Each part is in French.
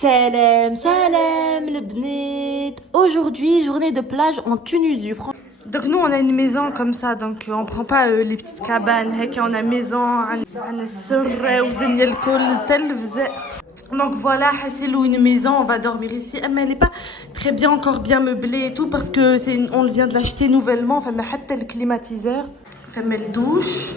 Salam, salam, le bnit. Aujourd'hui, journée de plage en Tunisie. Donc nous, on a une maison comme ça, donc on prend pas les petites cabanes. On a maison, donc voilà, Hassilou, une maison, on va dormir ici. Mais elle n'est pas très bien, encore bien meublée et tout, parce que on vient de l'acheter nouvellement. Enfin, on a le climatiseur, enfin, le douche.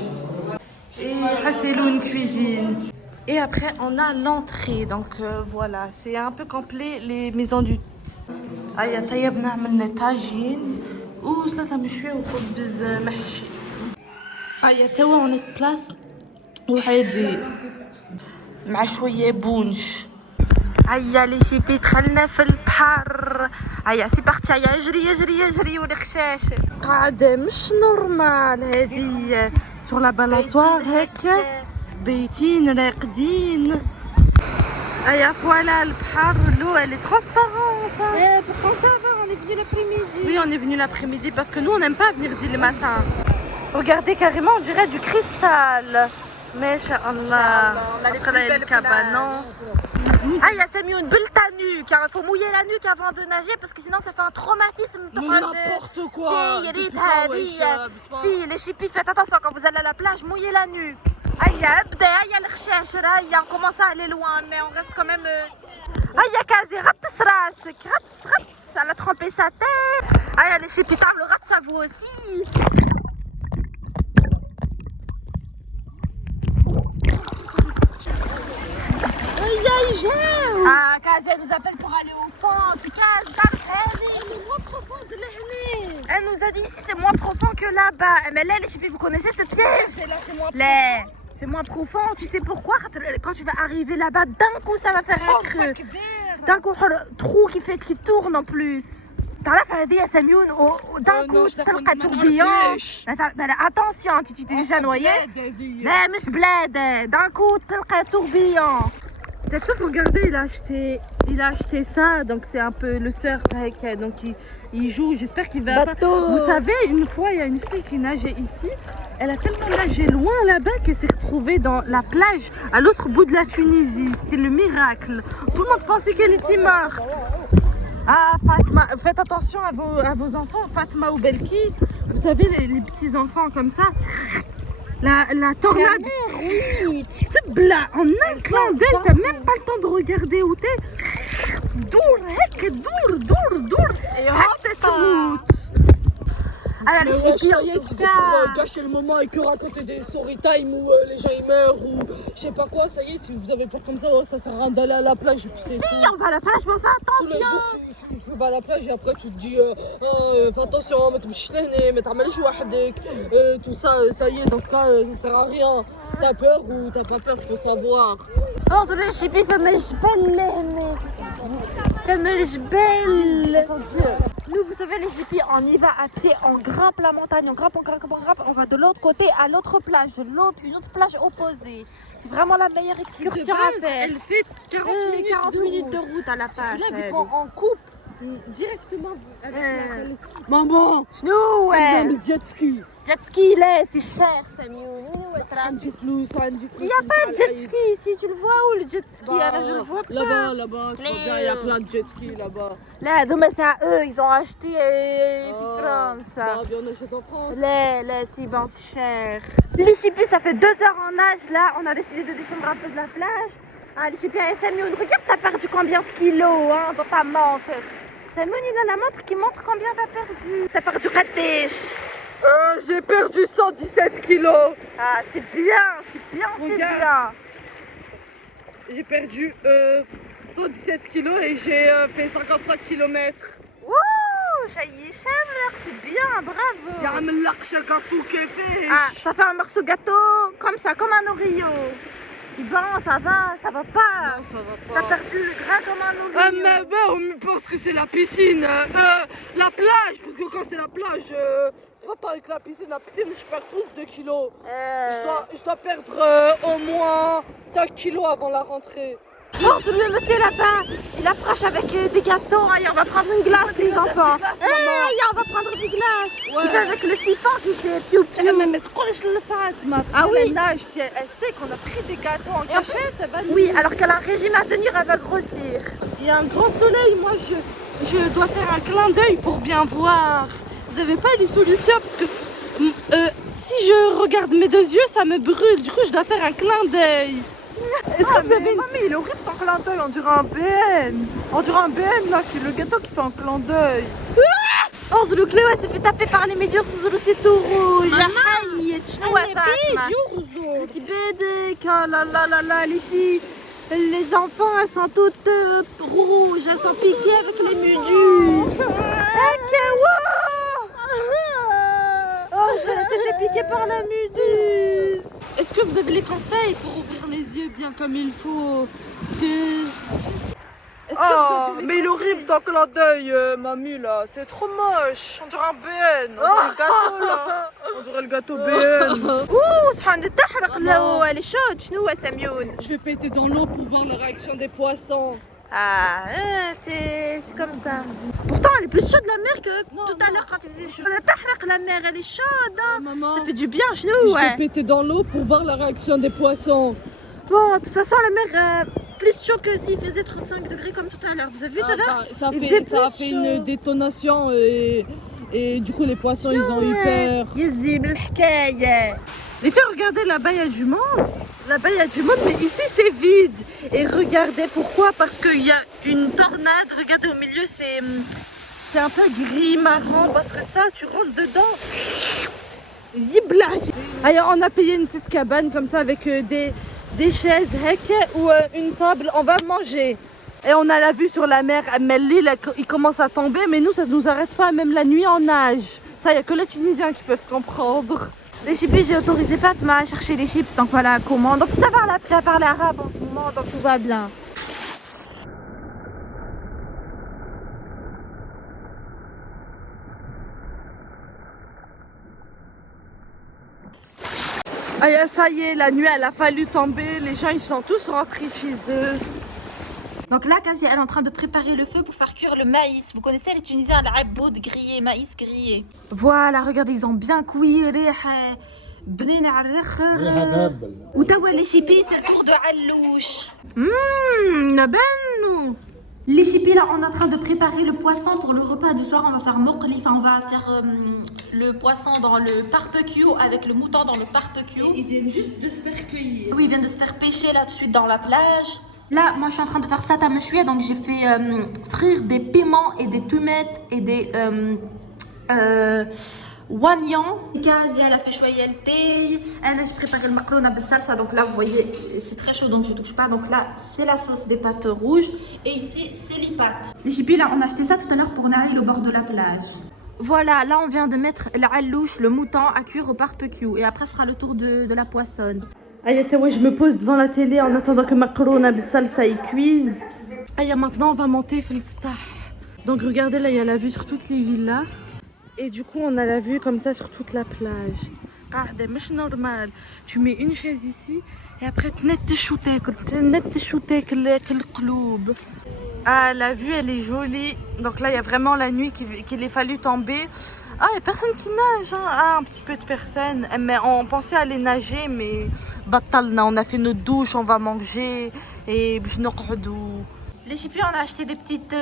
Et Hassilou, une cuisine. Et après, on a l'entrée. Donc voilà, c'est un peu complet les maisons du. هيا طيبنا عملنا طاجين وسلطة مشوية وخبز محشي. هيا توا اون بلاص وهادي مع شوية بونش. هيا لي شيبي دخلنا في البحر. هيا سي بارتي. هيا اجري اجري اجري والخشاش قاعدة مش نورمال هذه سور لا بالاسوار هيك بيتين راقدين. Aya, voilà le phare, l'eau elle est transparente. Pourtant ça va, on est venu l'après-midi. Oui, on est venu l'après-midi parce que nous on n'aime pas venir dès le matin. Regardez carrément, on dirait du cristal. Mais Allah, on a les plus belles cabanons. Ah, il y a Samioun, bulle ta nuque. Il faut mouiller la nuque avant de nager parce que sinon ça fait un traumatisme. N'importe quoi. Si, les chippies, faites attention quand vous allez à la plage, mouillez la nuque. Aïe, on commence à aller loin, mais on reste quand même. Aïe, Kazi, elle a trempé sa tête. Aïe, les chippies, le rat, ça vous aussi. Ah, Kazi, elle nous appelle pour aller au fond. En tout cas, c'est moins profond de l'année. Elle nous a dit ici c'est moins profond que là-bas. Mais là, les chippies, vous connaissez ce piège? Là, c'est moins profond. C'est moins profond, tu sais pourquoi? Quand tu vas arriver là-bas, d'un coup ça va faire un creux. D'un coup, trou qui tourne en plus. تعرف هذه يا سميون d'un coup تلقى tourbillon. Attention, tu t'es déjà noyé. لا مش بلاد. D'un coup تلقى tourbillon. Regardez, il a acheté ça, donc c'est un peu le surf, donc il joue, j'espère qu'il va pas. Vous savez, une fois il y a une fille qui nageait ici, elle a tellement nagé loin là-bas qu'elle s'est retrouvée dans la plage à l'autre bout de la Tunisie. C'était le miracle. Tout le monde pensait qu'elle était morte. Ah Fatma, faites attention à vos enfants, Fatma ou Belkis. Vous savez les petits enfants comme ça. La tornade, oui. Là, en un clin d'œil, t'as même pas le temps de regarder où t'es. Dour, et hop, alors les chippies, c'est pour gâcher le moment et que raconter des story time où les gens ils meurent ou je sais pas quoi. Ça y est, si vous avez peur comme ça, ça sert à rien d'aller à la plage. Si, on va à la plage, mais on fait attention. Tous les jours tu vas à la plage et après tu te dis fais attention, mais tout ça, ça y est, dans ce cas ça sert à rien. T'as peur ou t'as pas peur, faut savoir. Oh, les chippies, فما الجبال. Nous, vous savez, les hippies, on y va à pied, on grimpe la montagne, on grimpe, on va de l'autre côté à l'autre plage, une autre plage opposée. C'est vraiment la meilleure excursion à faire. Elle fait 40 minutes de route à la plage. Là, vu qu'on coupe directement avec maman, nous, le jet ski. Jet ski, là, c'est cher, Samioun. Il n'y a pas de jet ski ici, tu le vois où le jet ski? Je le vois pas. Là-bas, tu regardes, il y a plein de jet ski là-bas. Là, mais c'est à eux, ils ont acheté en France. Bah, on achète en France. Là, c'est bon, c'est cher. Les chippies, ça fait 2 heures en nage, là, on a décidé de descendre un peu de la plage. Ah, les chippies, Samioun, regarde, t'as perdu combien de kilos dans ta montre? Samioun, il a la montre qui montre combien t'as perdu. T'as perdu قديش? J'ai perdu 117 kilos. Ah, c'est bien. J'ai perdu 117 kilos et j'ai fait 55 km. Wouh, c'est bien, bravo. يعمل لقشة gâteau كيفاش. Ah, ça fait un morceau gâteau comme ça, comme un Oreo. C'est bon, ça va pas. Non, ça va pas. T'as perdu le gras comme un Oreo. Ah, mais on me pense que c'est la piscine. La plage, parce que quand c'est la plage, c'est pas pareil que la piscine. La piscine, je perds plus de kilos. Je dois perdre au moins 5 kilos avant la rentrée. Oh, le monsieur là-bas, il approche avec des gâteaux. Aïe, on va prendre une glace, les enfants. Aïe, on va prendre des glaces. Il fait avec le siphon qui fait piou piou. Mais تقولش لفاطمة. Ah oui. Elle sait qu'on a pris des gâteaux en cachette. Oui, alors qu'elle a un régime à tenir, elle va grossir. Il y a un grand soleil, moi je dois faire un clin d'œil pour bien voir. Vous avez pas des solutions parce que si je regarde mes deux yeux, ça me brûle. Du coup, je dois faire un clin d'œil. Est-ce que vous avez une... Mamie, il est horrible ton clin d'œil, on dirait un BN. On dirait un BN là, c'est le gâteau qui fait un clin d'œil. Oh, le Cléo, elle s'est fait taper par les médias sous c'est tout rouge. Aïe, tu vois, petit bébé, oh là là là là, les filles, les enfants, elles sont toutes rouges, elles sont piquées avec les méduses. Ok, wow. Oh, elle s'est fait piquer par la méduse. Est-ce que vous avez les conseils pour ouvrir les yeux bien comme il faut? Parce que... Oh, mais il est horrible ton clin d'œil, mamie là, c'est trop moche. On dirait un BN, on dirait le gâteau là. On dirait le gâteau BN. Ouh, سبحان الله تحرق لو elle est chaude, شنو هو سميون؟ Je vais péter dans l'eau pour voir la réaction des poissons. Ah, c'est comme ça. Pourtant, elle est plus chaude la mer que tout à l'heure quand il faisait chaud. La mer, elle est chaude. Hein. Maman, Ça fait du bien, je شنو vais péter dans l'eau pour voir la réaction des poissons. Bon, de toute façon, la mer plus chaud que s'il faisait 35 degrés comme tout à l'heure. Vous avez vu tout à l'heure? Ça Il a faisait fait une détonation et du coup les poissons ils ont eu peur. يزيب الحكاية. Les filles, regardez là-bas il y a du monde. Là-bas il y a du monde mais ici c'est vide. Et regardez pourquoi, parce qu'il y a une tornade. Regardez au milieu, c'est un peu gris marron, parce que ça, tu rentres dedans. Allez, on a payé une petite cabane comme ça avec des chaises ou une table. On va manger. Et on a la vue sur la mer. Mais l'île il commence à tomber, mais nous ça ne nous arrête pas. Même la nuit on nage. Ça il n'y a que les Tunisiens qui peuvent comprendre. Les chips, j'ai autorisé Fatma à chercher les chips, donc voilà, commande. Donc ça va, elle a appris à parler arabe en ce moment, donc tout va bien. Ah, ça y est, la nuit elle a fallu tomber. Les gens ils sont tous rentrés chez eux. Donc là, Kazia, elle est en train de préparer le feu pour faire cuire le maïs. Vous connaissez les Tunisiens, l'aboud grillé, maïs grillé. Voilà, regardez, ils ont bien cuit. بنين على الاخر وتوا لي شيبي c'est le tour de Allouche. نبنو. Les chipis, là, on est en train de préparer le poisson pour le repas du soir. On va faire moqli, enfin, on va faire le poisson dans le barbecue avec le mouton dans le barbecue. Ils viennent juste de se faire cueillir. Oui, ils viennent de se faire pêcher là tout de suite dans la plage. Là, moi, je suis en train de faire ça à mechouia, donc j'ai fait frire des piments et des tomates et des oignons. Kazia, elle a fait choyer le thé. J'ai préparé le macaroni avec salsa, donc là, vous voyez, c'est très chaud, donc je ne touche pas. Donc là, c'est la sauce des pâtes rouges. Et ici, c'est les pâtes. Les chipis, là, on a acheté ça tout à l'heure pour Naïl au bord de la plage. Voilà, là, on vient de mettre la allouche, le mouton, à cuire au barbecue. Et après, ce sera le tour de la poissonne. Aïe, je me pose devant la télé en attendant que macaroni بالصلصة y cuise. Aïe, maintenant on va monter Filstah. Donc regardez, là il y a la vue sur toutes les villas. Et du coup on a la vue comme ça sur toute la plage. Ah, c'est normal. Tu mets une chaise ici et après تنتش القلوب. Ah, la vue elle est jolie. Donc là il y a vraiment la nuit qu'il est fallu tomber. Ah, il n'y a personne qui nage, hein. Ah, un petit peu de personnes. Mais on pensait aller nager, mais batalna, on a fait notre douche, on va manger et Les chipis, on a acheté des petites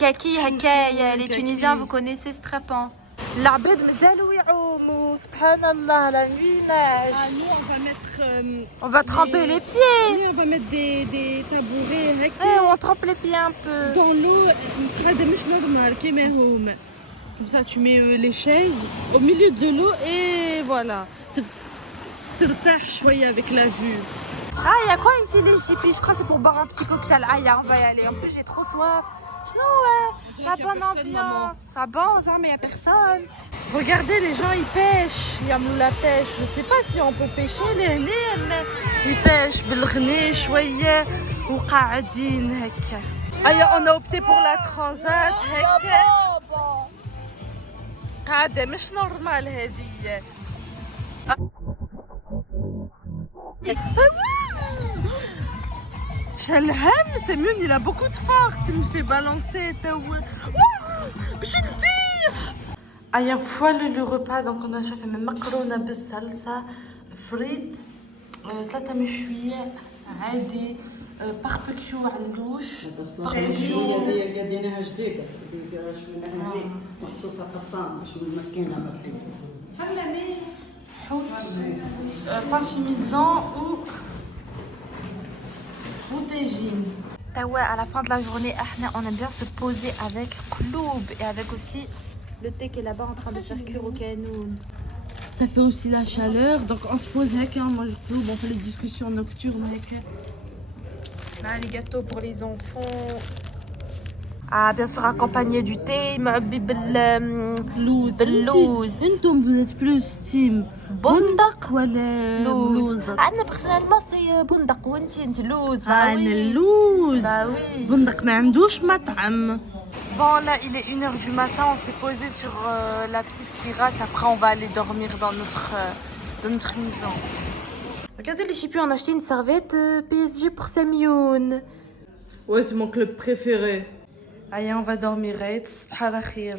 kaki, hakay. Les Tunisiens, vous connaissez ce trapant. العباد مازالوا يعوموا سبحان الله la nuit nage. Ah, nous on va mettre On va tremper les pieds. oui, on va mettre des tabourets On trempe les pieds un peu. dans l'eau. مش normal كيما هما. Comme ça, tu mets les chaises au milieu de l'eau et voilà. ترتاح شوية avec la vue. Ah, il y a quoi ici, les chipis? Je crois que c'est pour boire un petit cocktail. Ah, on va y aller. En plus, j'ai trop soif. La bonne ambiance. Ça bon, genre, mais il n'y a personne. Regardez, les gens ils pêchent. Il y a la pêche. Je sais pas si on peut pêcher les هنا mais ils pêchent بالغني شوية وقاعدين هكا. On a opté pour la transat هكا. قاعدة مش نورمال هذه. Shalhem, c'est mieux, il a beaucoup de force, il me fait balancer. Aya voilà le repas, donc on a fait même macarona بالصلصة frites سلطة مشوية عادي باربيكيو علوش باربيكيو هذه قادينها جديدة شوية هذه مخصوصة قصانة مش من مكينة بالحين حوت pain fumisant ou tagine. À la fin de la journée, on aime bien se poser avec Kloub et avec aussi le thé qui est là-bas en train de faire cuire au canoun. Ça fait aussi la chaleur, donc on se pose avec, moi je trouve, on fait les discussions nocturnes avec. Là, les gâteaux pour les enfants. Ah, bien sûr, accompagné du thé, معبي لوز باللوز. انتم vous êtes plus team بندق ولا لوز. أنا personnellement سي بندق وانتي لوز. انا اللوز Bah oui. بندق ما عندوش مطعم. Bon, là, il est 1h du matin, on s'est posé sur la petite terrasse. Après, on va aller dormir dans notre maison. Regardez les chipus, on a acheté une serviette PSG pour Samioun. Ouais, c'est mon club préféré. Allez, on va dormir. Subhanallah khir.